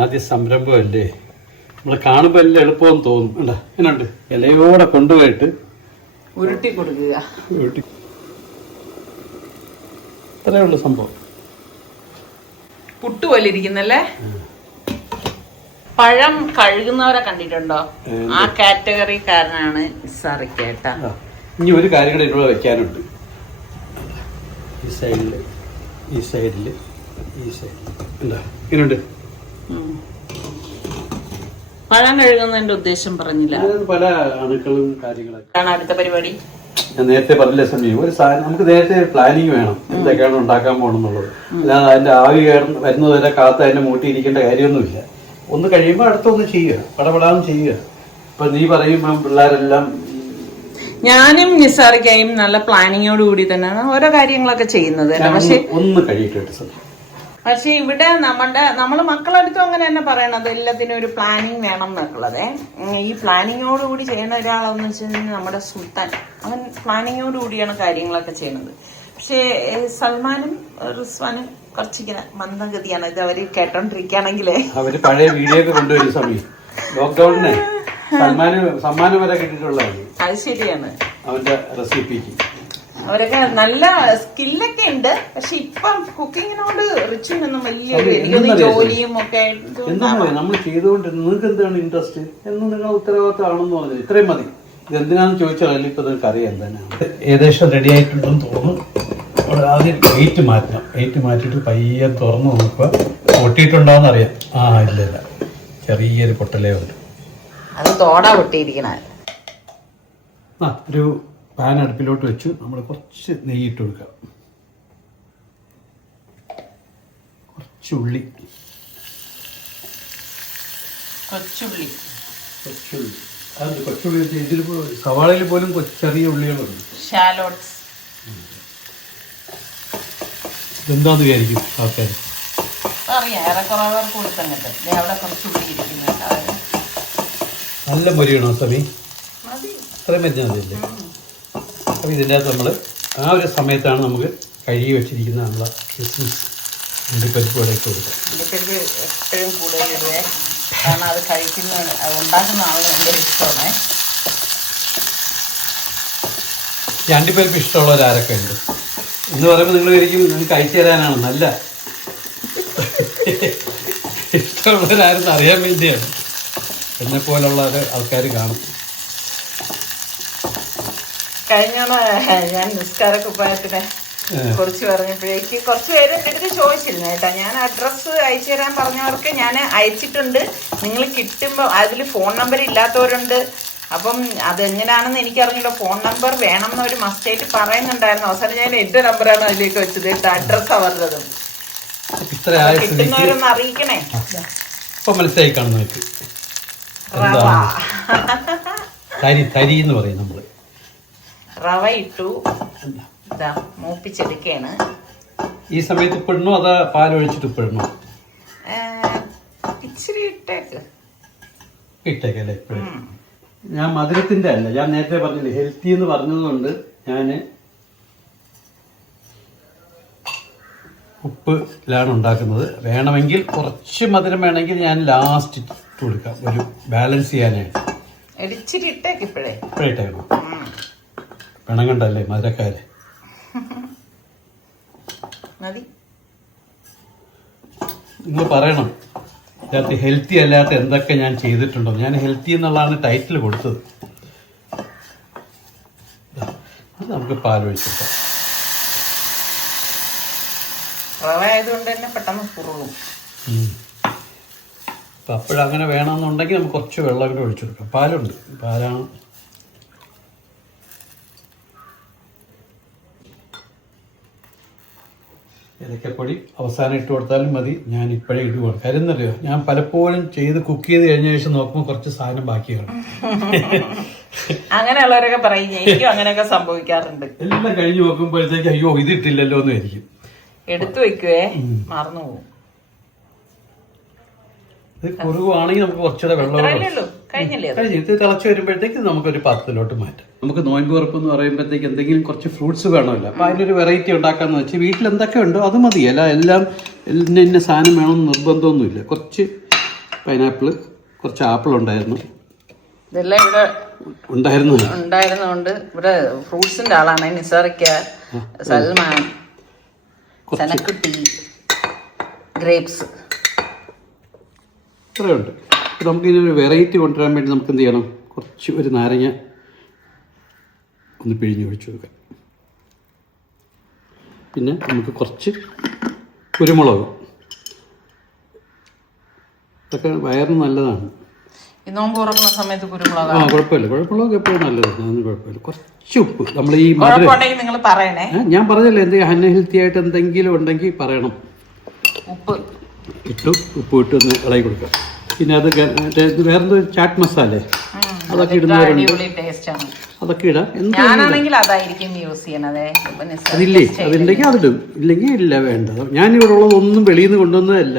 ആദ്യ സംരംഭമല്ലേ, നമ്മൾ കാണുമ്പോൾ എല്ലാം എളുപ്പമെന്ന് തോന്നും. അല്ല എന്നുണ്ട് ഇലയോടെ കൊണ്ടുപോയിട്ട് ഉരുട്ടി കൊടുക്കുക. ഇത്രയേ ഉള്ളൂ സംഭവം. പുട്ടുപോലെ ഇരിക്കുന്നല്ലേ. പഴം കഴുകുന്നവരെ കണ്ടിട്ടുണ്ടോ? ആ കാറ്റഗറിക്കാരനാണ് സാറിക്കേട്ടാ. ഇനി ഒരു കാര്യം കൂടെ ഇവിടെ വെക്കാനുണ്ട്. ഈ സൈഡില് ഈ സൈഡില് ഈ സൈഡിൽ എന്താ ഇങ്ങനെയുണ്ട്. പഴം കഴുകുന്നതിന്റെ ഉദ്ദേശം പറഞ്ഞില്ല. പല അണുക്കളും കാര്യങ്ങളൊക്കെ. അടുത്ത പരിപാടി ഞാൻ നേരത്തെ പറഞ്ഞില്ല സമയം. ഒരു സാധനം നമുക്ക് നേരത്തെ പ്ലാനിങ് വേണം, എന്തൊക്കെയാണ് ഉണ്ടാക്കാൻ പോകണമെന്നുള്ളത്. അല്ലാതെ അതിന്റെ ആവി വരുന്നത് വരെ കാത്ത് അതിന്റെ മൂട്ടിയിരിക്കേണ്ട കാര്യമൊന്നുമില്ല. ഒന്ന് കഴിയുമ്പോൾ അടുത്തൊന്ന് ചെയ്യുക, പടപടാന്ന് ചെയ്യുക. ഇപ്പൊ നീ പറയുമ്പോ പിള്ളേരെല്ലാം, ഞാനും നിസാറിക്കായും നല്ല പ്ലാനിങ്ങോട് കൂടി തന്നെയാണ് ഓരോ കാര്യങ്ങളൊക്കെ ചെയ്യുന്നത്. ഒന്ന് കഴിയട്ടെ. പക്ഷെ ഇവിടെ നമ്മള് മക്കളടുത്തും അങ്ങനെ തന്നെ പറയണത്, എല്ലാത്തിനും ഒരു പ്ലാനിങ് വേണം എന്നുള്ളത്. ഈ പ്ലാനിങ്ങോട് കൂടി ചെയ്യുന്ന ഒരാളെന്ന് വെച്ചിട്ടുണ്ടെങ്കിൽ നമ്മുടെ സുൽത്താൻ, അവൻ പ്ലാനിങ്ങോട് കൂടിയാണ് കാര്യങ്ങളൊക്കെ ചെയ്യുന്നത്. പക്ഷെ സൽമാനും റിസ്വാനും കുറച്ചിങ്ങനെ മന്ദഗതിയാണ് ഇത് അവര് കേട്ടോണ്ടിരിക്കുകയാണെങ്കിലേ. അവര് പഴയ വീഡിയോ ഒക്കെ കൊണ്ടുവരും സമയം ലോക്ക്ഡൌണിന് സമ്മാനം വരെ കിട്ടിയിട്ടുള്ളതാണ്. അത് ശരിയാണ്. അവന്റെ റെസിപ്പിക്ക് അവരൊക്കെ നല്ല സ്കില്ലൊക്കെ ഉണ്ട്. പക്ഷെ ഇപ്പം കുക്കിങ്ങിനോട് റിച്ചുവിനൊന്നും വലിയ ജോലിയും ഒക്കെ എന്താ നമ്മൾ ചെയ്തുകൊണ്ട് നിങ്ങൾക്ക് എന്താണ് ഇൻട്രസ്റ്റ് എന്ന് നിങ്ങൾ ഉത്തരവാദിത്തമാണെന്ന് പറഞ്ഞത് ഇത്രയും മതി. ഇതെന്തിനാന്ന് ചോദിച്ചാൽ ഇപ്പൊ നിങ്ങൾക്ക് അറിയാം എന്താണ്. ഏകദേശം റെഡി ആയിട്ടുണ്ടെന്ന് തോന്നുന്നു. ആദ്യം വെയിറ്റ് മാറ്റണം. വെയിറ്റ് മാറ്റിയിട്ട് പയ്യെ തുറന്ന് നോക്കുക. പൊട്ടിയിട്ടുണ്ടോന്ന് അറിയാം. ഇല്ല ചെറിയൊരു പൊട്ടലേ ഉണ്ട്. അത് തോടാ പൊട്ടിയിരിക്കണ. ഒരു പാൻ അടുപ്പിലോട്ട് വെച്ചു. നമ്മൾ കുറച്ച് നെയ്യിട്ട് കൊടുക്കാം. കൊച്ചുള്ളി അത് കൊച്ചുള്ളി വെച്ച് ഇതിൽ സവാളയിൽ പോലും ചെറിയ ഉള്ളികളുണ്ട്. ഷാലോട്ട്സ് എന്താന്ന് വിചാരിക്കും ആൾക്കാർ. നല്ല മൊരിയണോ സമി? അത്രയും മരിഞ്ഞാൽ മതിയല്ലേ? അപ്പം ഇതിൻ്റെ അകത്ത് നമ്മൾ ആ ഒരു സമയത്താണ് നമുക്ക് കഴുകി വെച്ചിരിക്കുന്ന നമ്മളെ കിസ്മിസ് അണ്ടിപ്പരിപ്പ് കൂടെ ഇട്ട് കൊടുക്കാം. അണ്ടിപ്പരിപ്പ് എപ്പോഴും കൂടുതൽ ഇടുവേ, കാരണം അത് കഴിക്കുന്ന ഉണ്ടാക്കുന്ന ആളുകൾ എൻ്റെ ഇഷ്ടമാണ്. ഈ അണ്ടിപ്പരിപ്പ് ഇഷ്ടമുള്ളവർ ആരൊക്കെ ഉണ്ട് എന്ന് പറയുമ്പോൾ നിങ്ങൾ ഒരിക്കലും നിങ്ങൾക്ക് അയച്ചു തരാനാണ്. നല്ല ഇഷ്ടമുള്ളവരാരെന്ന് അറിയാൻ വേണ്ടിയാണ്. എന്നെ പോലുള്ള ആൾക്കാർ കാണും. കഴിഞ്ഞ ഞാൻ നിസ്കാര കുപ്പായത്തിനെ കുറിച്ച് പറഞ്ഞപ്പോഴേക്ക് കുറച്ച് പേര് എടുത്ത് ചോദിച്ചിരുന്നു കേട്ടോ. ഞാൻ അഡ്രസ്സ് അയച്ചു തരാൻ പറഞ്ഞവർക്ക് ഞാൻ അയച്ചിട്ടുണ്ട്. നിങ്ങൾ കിട്ടുമ്പോൾ അതിൽ ഫോൺ നമ്പർ ഇല്ലാത്തവരുണ്ട്. അപ്പം അതെങ്ങനെയാണെന്ന് എനിക്കറിഞ്ഞില്ല. ഫോൺ നമ്പർ വേണം എന്നൊരു മസ്റ്റായിട്ട് പറയുന്നുണ്ടായിരുന്നു. അവസാനം ഞാൻ എന്റെ നമ്പറാണ് അതിലേക്ക് വെച്ചത്. ഡ്രസ് അവരുടേതും കിട്ടുന്നവരൊന്ന് അറിയിക്കണേ. മനസ്സിലായി കാണുന്നു. തരി എന്ന് പറയും നമ്മള്. റവ ഇട്ടു, മൂപ്പിച്ചെടുക്കാണ്. ഈ സമയത്ത് ഉപ്പിടണോ അതാ പാലൊഴിച്ചിട്ട് ഉപ്പിടണോ? ഇച്ചിരി ഇട്ടേക്കല്ലേ ഇപ്പോഴും. ഞാൻ മധുരത്തിന്റെ അല്ല, ഞാൻ നേരത്തെ പറഞ്ഞില്ലേ ഹെൽത്തി എന്ന് പറഞ്ഞതുകൊണ്ട് ഞാൻ ഉപ്പിലാണ് ഉണ്ടാക്കുന്നത്. വേണമെങ്കിൽ കുറച്ച് മധുരം വേണമെങ്കിൽ ഞാൻ ലാസ്റ്റ് ഇട്ട് കൊടുക്കാം, ഒരു ബാലൻസ് ചെയ്യാനായിട്ട്. ഇപ്പോഴേട്ടേക്കണം. പിണങ്ങണ്ടല്ലേ മധുരക്കാര്. നിങ്ങൾ പറയണം ഇതിനകത്ത് ഹെൽത്തി അല്ലാത്ത എന്തൊക്കെ ഞാൻ ചെയ്തിട്ടുണ്ടോ. ഞാൻ ഹെൽത്തി എന്നുള്ളതാണ് ടൈറ്റിൽ കൊടുത്തത്. അത് നമുക്ക് പാലൊഴിച്ചിട്ടാം. അപ്പോഴങ്ങനെ വേണമെന്നുണ്ടെങ്കിൽ നമുക്ക് കുറച്ച് വെള്ളം കൂടെ ഒഴിച്ചു കൊടുക്കാം. പാലുണ്ട്, പാലാണ്. ഏലക്കപ്പൊടി അവസാനം ഇട്ട് കൊടുത്താലും മതി. ഞാൻ ഇപ്പോഴേ ഇടുകയാണ്. കാര്യം എന്നറിയോ, ഞാൻ പലപ്പോഴും കുക്ക് ചെയ്ത് കഴിഞ്ഞ ശേഷം നോക്കുമ്പോൾ കുറച്ച് സാധനം ബാക്കിയാണ്. അങ്ങനെയുള്ളവരൊക്കെ പറയും, എനിക്കും അങ്ങനെയൊക്കെ സംഭവിക്കാറുണ്ട്. എല്ലാം കഴിഞ്ഞ് നോക്കുമ്പോഴത്തേക്ക് അയ്യോ ഇത് ഇട്ടില്ലല്ലോ എന്ന് ആയിരിക്കും. എടുത്തു വെക്കുവേ, മറന്നു പോകും. ഇത് കുറുവാണെങ്കിൽ നമുക്ക് കുറച്ചുകൂടെ വെള്ളം കഴിഞ്ഞിട്ട് തിളച്ച് വരുമ്പോഴത്തേക്ക് നമുക്കൊരു പാത്രത്തിലോട്ട് മാറ്റാം. നമുക്ക് നോയമ്പ് ഉറപ്പ് എന്ന് പറയുമ്പോഴത്തേക്ക് എന്തെങ്കിലും കുറച്ച് ഫ്രൂട്ട്സ് വേണമല്ലോ. അപ്പൊ അതിനൊരു വെറൈറ്റി ഉണ്ടാക്കാന്ന് വെച്ചാൽ വീട്ടിൽ എന്തൊക്കെ ഉണ്ടോ അത് മതി. എല്ലാം ഇന്ന സാധനം വേണമെന്ന് നിർബന്ധമൊന്നുമില്ല. കുറച്ച് പൈനാപ്പിള്, കുറച്ച് ആപ്പിൾ ഉണ്ടായിരുന്നു. ഇതെല്ലാം ഇവിടെ ഉണ്ടായിരുന്നോണ്ട് ഇവിടെ ഫ്രൂട്ട്സിന്റെ ആളാണ്. നിസാറിക്ക, സൽമാൻ, സനക്കുട്ടി, ഗ്രേപ്സ് ഇത്രയുണ്ട്. നമുക്കിതിനൊരു വെറൈറ്റി കൊണ്ടുവരാൻ വേണ്ടി നമുക്ക് എന്ത് ചെയ്യണം, കുറച്ച് ഒരു നാരങ്ങ ഒന്ന് പിഴിഞ്ഞ് ഒഴിച്ചു കൊടുക്കാം. പിന്നെ നമുക്ക് കുറച്ച് കുരുമുളക്, ഇതൊക്കെ വയറിന് നല്ലതാണ്. സമയത്ത് കുരുമുളക് കുഴപ്പമില്ല. കുഴപ്പമുളക് എപ്പോഴും നല്ലതാണ്, അതൊന്നും കുഴപ്പമില്ല. കുറച്ച് ഉപ്പ്, നമ്മൾ ഈ ഞാൻ പറഞ്ഞല്ലോ എന്തെങ്കിലും അൺഹെൽത്തി ആയിട്ട് എന്തെങ്കിലും ഉണ്ടെങ്കിൽ പറയണം. ഉപ്പ് ഇട്ട് ഒന്ന് ഇളകി കൊടുക്കുക. പിന്നെ അത് വേറെന്തോ ചാറ്റ് മസാല അതൊക്കെ ഇടുന്നവരുണ്ട്, അതൊക്കെ ഇടാം. അതില്ലേ, അതുണ്ടെങ്കിൽ അതിടും, ഇല്ലെങ്കിൽ ഇല്ല, വേണ്ട. ഞാനിവിടെ ഉള്ളതൊന്നും വെളിയിൽ നിന്ന് കൊണ്ടുവന്നതല്ല.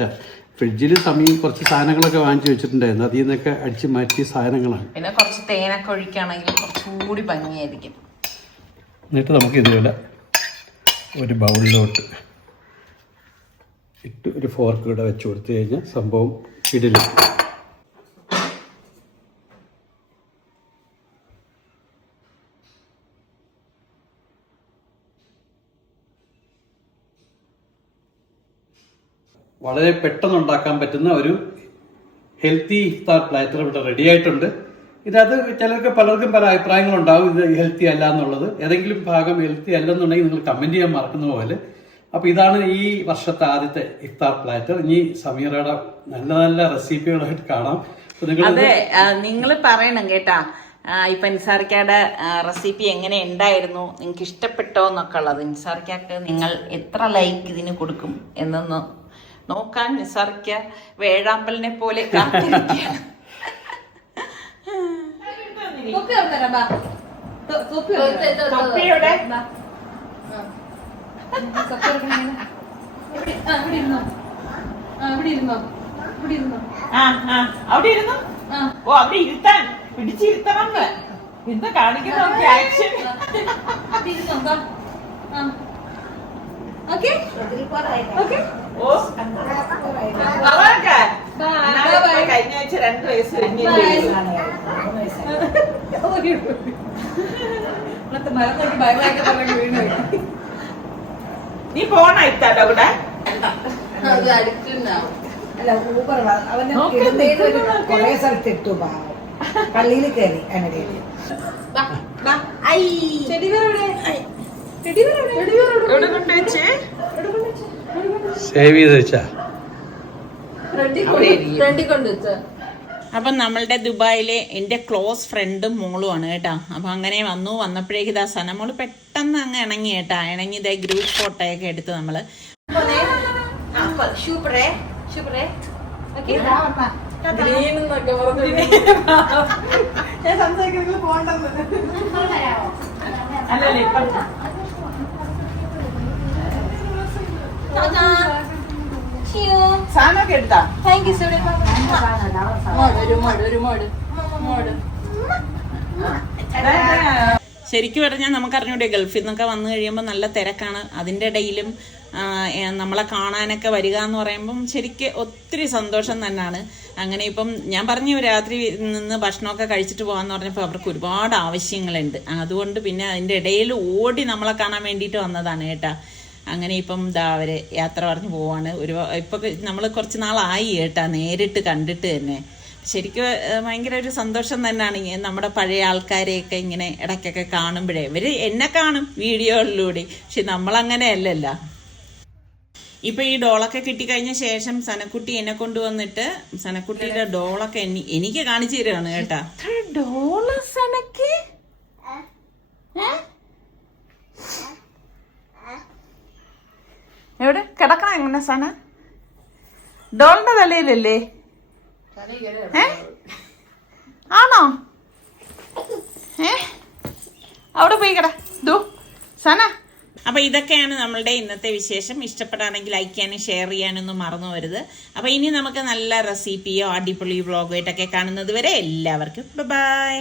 ഫ്രിഡ്ജിൽ സമയം കുറച്ച് സാധനങ്ങളൊക്കെ വാങ്ങിച്ചു വെച്ചിട്ടുണ്ടായിരുന്നു. അതിൽ നിന്നൊക്കെ അടിച്ചു മാറ്റിയ സാധനങ്ങളാണ്. പിന്നെ കുറച്ച് തേനൊക്കെ ഒഴിക്കുകയാണെങ്കിൽ കുറച്ചുകൂടി ഭംഗിയായിരിക്കും. എന്നിട്ട് നമുക്ക് ഇതുപോലെ ഒരു ബൗളിലോട്ട് ഇട്ട് ഒരു ഫോർക്ക് ഇവിടെ വെച്ച് കൊടുത്തു കഴിഞ്ഞാൽ സംഭവം ഇടില്ല. വളരെ പെട്ടെന്ന് ഉണ്ടാക്കാൻ പറ്റുന്ന ഒരു ഹെൽത്തി ഇഫ്താർ പ്ലാറ്റർ ഇവിടെ റെഡി ആയിട്ടുണ്ട്. ഇതിനകത്ത് ചിലർക്ക് പലർക്കും പല അഭിപ്രായങ്ങളുണ്ടാവും ഇത് ഹെൽത്തി അല്ല എന്നുള്ളത്. ഏതെങ്കിലും ഭാഗം ഹെൽത്തി അല്ലെന്നുണ്ടെങ്കിൽ നിങ്ങൾ കമൻറ്റ് ചെയ്യാൻ മറക്കുന്ന പോലെ. അപ്പോൾ ഇതാണ് ഈ വർഷത്തെ ആദ്യത്തെ ഇഫ്താർ പ്ലാറ്റർ. ഇനി സമീറയുടെ നല്ല നല്ല റെസിപ്പികളായിട്ട് കാണാം. അതെ, നിങ്ങൾ പറയണം കേട്ടാ ഇപ്പൊ നിസാർക്കയുടെ റെസിപ്പി എങ്ങനെ ഉണ്ടായിരുന്നു, നിങ്ങൾക്ക് ഇഷ്ടപ്പെട്ടോ എന്നൊക്കെ ഉള്ളത്. നിസാർക്കക്ക് നിങ്ങൾ എത്ര ലൈക്ക് ഇതിന് കൊടുക്കും എന്നൊന്ന് നോക്കാൻ നിസാർക്ക വേഴാമ്പലിനെ പോലെ കാത്തിരിക്കുകയാണ്. അവിടെ ഇരുന്നു. ഓ, അവിടെ ഇരുത്താൻ പിടിച്ചിരുത്തണം ഇന്ന് കാണിക്കുന്ന ആക്ഷൻ. കഴിഞ്ഞ ആഴ്ച 2 വയസ്സ് നീ പോണായിട്ടാ കൂടെ കൊറേ സ്ഥലത്തിട്ടു പള്ളിയിൽ കയറി അങ്ങനെ സേവ് ചെയ്ത് വെച്ചാ. അപ്പം നമ്മളുടെ ദുബായിലെ എൻ്റെ ക്ലോസ് ഫ്രണ്ടും മോളുമാണ് കേട്ടാ. അപ്പം അങ്ങനെ വന്നപ്പോഴേക്ക് ഇതാ സനമോള് പെട്ടെന്ന് അങ്ങ് ഇണങ്ങി കേട്ടാ. ഇണങ്ങി ഇതേ ഗ്രൂപ്പ് ഫോട്ടോ ഒക്കെ എടുത്ത് നമ്മള് സാധനമൊക്കെ എടുത്താ. ശരിക്കും പറഞ്ഞാൽ നമുക്കറിഞ്ഞൂടെ ഗൾഫിൽ നിന്നൊക്കെ വന്നു കഴിയുമ്പോൾ നല്ല തിരക്കാണ്. അതിൻ്റെ ഇടയിലും നമ്മളെ കാണാനൊക്കെ വരിക എന്ന് പറയുമ്പം ശരിക്കും ഒത്തിരി സന്തോഷം തന്നെയാണ്. അങ്ങനെ ഇപ്പം ഞാൻ പറഞ്ഞു രാത്രി നിന്ന് ഭക്ഷണമൊക്കെ കഴിച്ചിട്ട് പോകാമെന്ന് പറഞ്ഞപ്പോൾ അവർക്ക് ഒരുപാട് ആവശ്യങ്ങളുണ്ട്. അതുകൊണ്ട് പിന്നെ അതിൻ്റെ ഇടയിൽ ഓടി നമ്മളെ കാണാൻ വേണ്ടിയിട്ട് വന്നതാണ് കേട്ടാ. അങ്ങനെ ഇപ്പം ഇതാ അവര് യാത്ര പറഞ്ഞ് പോവാണ്. ഇപ്പം നമ്മൾ കുറച്ച് നാളായി കേട്ടാ നേരിട്ട് കണ്ടിട്ട് തന്നെ. ശരിക്കും ഭയങ്കര ഒരു സന്തോഷം തന്നെയാണ് നമ്മുടെ പഴയ ആൾക്കാരെയൊക്കെ ഇങ്ങനെ ഇടയ്ക്കൊക്കെ കാണുമ്പോഴേ. ഇവര് എന്നെ കാണും വീഡിയോകളിലൂടെ, പക്ഷെ നമ്മളങ്ങനെയല്ലല്ലോ. ഇപ്പൊ ഈ ഡോളൊക്കെ കിട്ടിക്കഴിഞ്ഞ ശേഷം സനക്കുട്ടി എന്നെ കൊണ്ടുവന്നിട്ട് സനക്കുട്ടിയുടെ ഡോളൊക്കെ എനിക്ക് കാണിച്ചു തരുവാണ് കേട്ടാ. ഡോള് സനക്ക് എവിടെ കിടക്കണം എങ്ങനെ സന? ഡോളിന്റെ തലയിലല്ലേ? ആണോ? അവിടെ പോയി കിട ദൂ സന. അപ്പൊ ഇതൊക്കെയാണ് നമ്മളുടെ ഇന്നത്തെ വിശേഷം. ഇഷ്ടപ്പെടാണെങ്കിൽ ലൈക്ക് ചെയ്യാനും ഷെയർ ചെയ്യാനൊന്നും മറന്നു വരുത്. അപ്പൊ ഇനി നമുക്ക് നല്ല റെസിപ്പിയോ അടിപൊളി വ്ളോഗോ ആയിട്ടൊക്കെ കാണുന്നത് വരെ എല്ലാവർക്കും ബൈ.